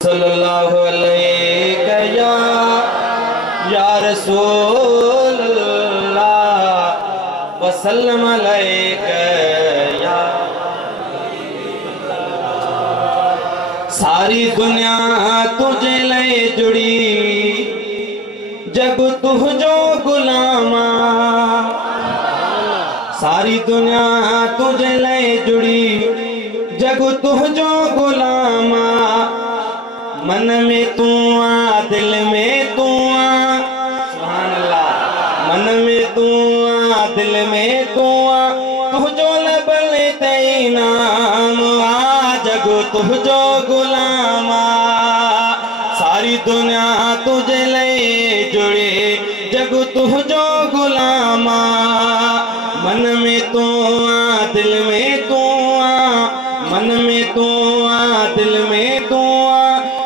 सल्लल्लाहु अलैहि या रसूल अल्लाह वसल्लम अलैका या। सारी दुनिया तुझे ले जुड़ी जब तुझो गुलामा, सारी दुनिया तुझे ले जुड़ी जब तुझो गुलामा। मन में तू आ दिल में तू आ, सुभान अल्लाह। मन में तू आ दिल में तू आ, तुझो लबल ते नाम आ जग तुझो गुलामा। सारी दुनिया तुझे ले जुड़े जग तुझो गुलामा। मन में तू आ दिल में तू आ, मन में तू आ दिल में तू आ,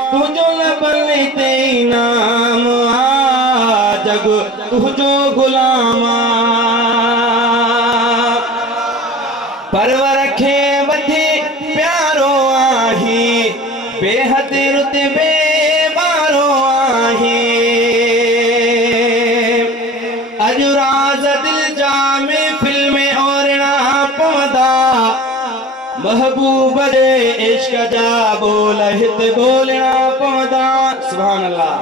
तुझो लबल ते नाम आ जग तुझो गुलामा। परवर खे वधी प्यारो आही, बेहद रुतबे वारो आही। अजु राज दिल जा महफिल में ओरना पवंदा, महबूब दे इश्क जा बोल हित बोलना पवंदा। सुभान अल्लाह।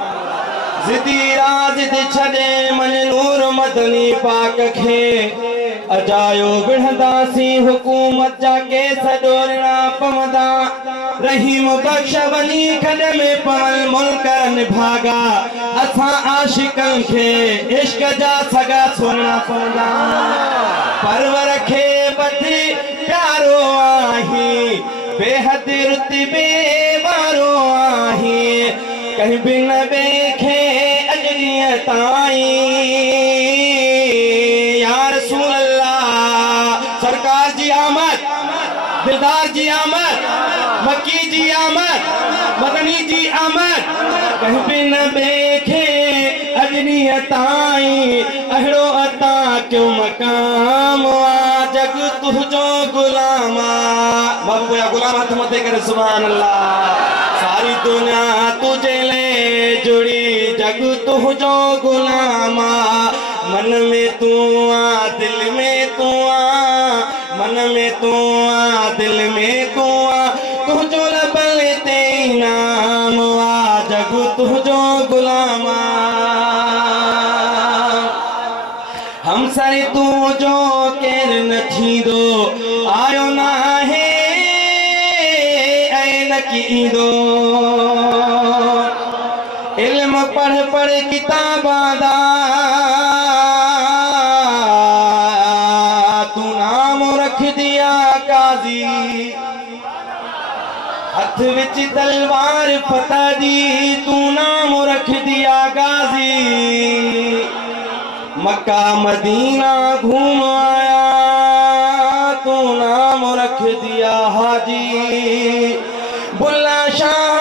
ज़िदी राज ते छॾे मन नूर मदनी पाक खे, अजायो बिढ़ंदासी हुकूमत जा केस डोरना पवंदा। रहीम बख्श वनी खॾ में पवल मुनकरन भागा, असां आशिकन खे इश्क जा सगा छोड़ना पवंदा। परवर खे बधी प्यारो आही, बेहद रुतबे वारो आही। कहीं बिन बेखे अजरिय ताई या रसूल अल्लाह। सरकार जी आमद, दिलदार जी आमद, मक्की जी आमद, मदनी जी आमद। कहीं बिन बेखे अजरिय ताई, अहिड़ो अता क्यों मकाम आ जग तुझो गुलामा। बाबू या गुलाम हाथ मथे करे सुभान अल्लाह। सारी दुनिया तुझे ले जुड़ी जग तुझो गुलामा। मन में तू आ दिल में तू आ, मन में तू आ दिल में तू आ, तुझो लबल ते नाम आ जग तुझो गुलामा। हम सर तू जो केर न थींदो, आयो ना है ऐन कींदो। इल्म पढ़ पढ़ किताबां दा तू नाम रख दिया काजी। हथ विच तलवार फता दी तू नाम रख दिया गाजी। मक्का मदीना घूम आया तू नाम रख दिया हाजी। बुल्ला शाह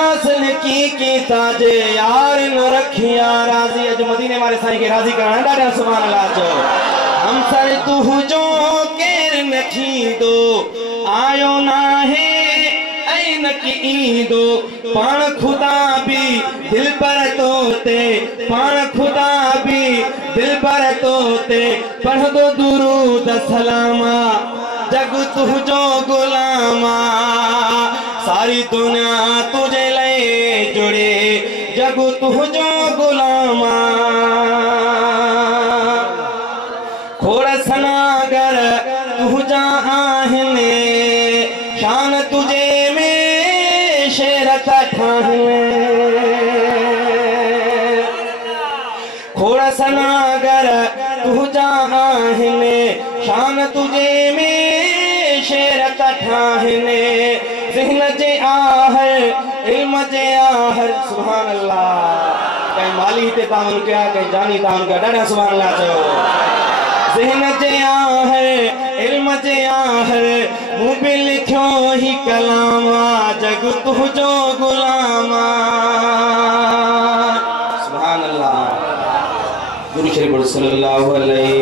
की ताजे यार न रखिया राजी। अज मदीने वाले साईं के राजी करणा ॾाढा सुभान अल्लाह चो। हम सर तुझो केर न थींदो, आयो ना है ऐन कींदो। पाण खुदा भी दिल पर तोते, पाण खुदा भी दिल पर तोते, पढ़ दो दुरूद सलामा जग तुझो गुलामा। सारी दुनिया तुझे ले जुड़े जग तुझो गुलामा। खोड़ सनागर तुझा आहिने, शान तुझे में शेर ठाहिने। खोड़ सनागर तुझा आहिने, शान तुझे में शेर ठाहिने। ज़हन जे आहर इल्म जे आहर सुभान अल्लाह। कहीं माली ते तावन कया, कहीं जानी तावन कया, ॾाढा सुभान अल्लाह चयो। ज़हन जे आहर इल्म जे आहर, मूं बि लिखियो ही कलामा जग तुझो गुलामा। सुभान अल्लाह। गुरु शरीफ सल्लल्लाहु अलैहि